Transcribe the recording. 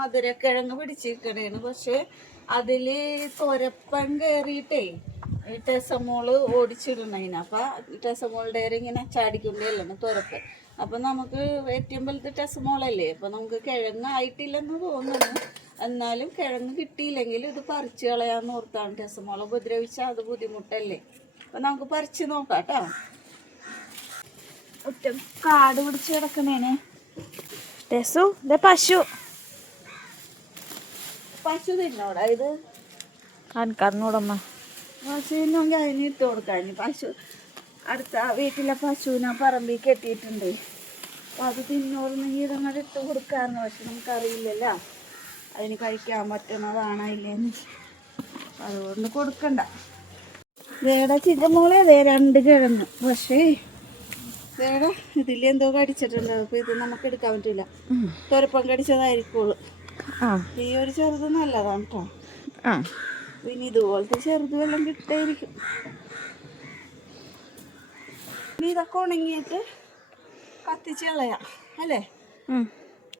മധുരക്കിഴങ്ങ് പിടിച്ചിരിക്കണേണ്. പക്ഷെ അതില് തുരപ്പൻ കയറിയിട്ടേ ടെസമോള് ഓടിച്ചിടണതിന്. അപ്പൊ ടെസമോളുടെ ഇങ്ങനെ ചാടിക്കൊണ്ടേലാണ് തുരപ്പൻ. അപ്പൊ നമുക്ക് ഏറ്റവും വലുത് ടെസമോളല്ലേ. അപ്പൊ നമുക്ക് കിഴങ്ങ് ആയിട്ടില്ലെന്ന് തോന്നുന്നു. എന്നാലും കിഴങ്ങ് കിട്ടിയില്ലെങ്കിൽ ഇത് പറിച്ചു കളയാന്ന് ഓർത്താണ്. ടെസമോളെ ഉപദ്രവിച്ചാൽ അത് ബുദ്ധിമുട്ടല്ലേ. അപ്പൊ നമുക്ക് പറിച്ചു നോക്കാം കേട്ടോ. ഒറ്റ കാട് പിടിച്ച് കിടക്കണേനെ. ടെസു ഇത് പശു തിന്നോടാ ഇത്? കാണിക്കാറിനോടമ്മ പശു തിന്നോങ്കിൽ അതിന് ഇട്ട് കൊടുക്കാൻ. പശു അടുത്ത വീട്ടിലെ പശുവിനെ പറമ്പിൽ കെട്ടിയിട്ടുണ്ട്. അപ്പൊ അത് തിന്നോറുന്നെങ്കിൽ ഇതങ്ങോട്ട് ഇട്ട് കൊടുക്കാറുണ്ട്. പക്ഷെ നമുക്കറിയില്ലല്ലോ അതിന് കഴിക്കാൻ പറ്റുന്നതാണോ ഇല്ലേന്ന്. അതുകൊണ്ട് കൊടുക്കണ്ട. വേറെ ചിന്നമോളെ രണ്ട് കിഴങ്ങ്. പക്ഷേ വേറെ ഇതിലെന്തോ കടിച്ചിട്ടുണ്ട്. അപ്പൊ ഇത് നമുക്ക് എടുക്കാൻ പറ്റില്ല. തുരപ്പം കടിച്ചതായിരിക്കുള്ളൂ. ഈ ഒരു ചെറുത് നല്ലതാണ് കേട്ടോ. പിന്നെ ഇതുപോലത്തെ ചെറുതും എല്ലാം കിട്ടായിരിക്കും. ഇനി ഇതൊക്കെ ഉണങ്ങിയിട്ട് കത്തിച്ച് കളയാം അല്ലേ?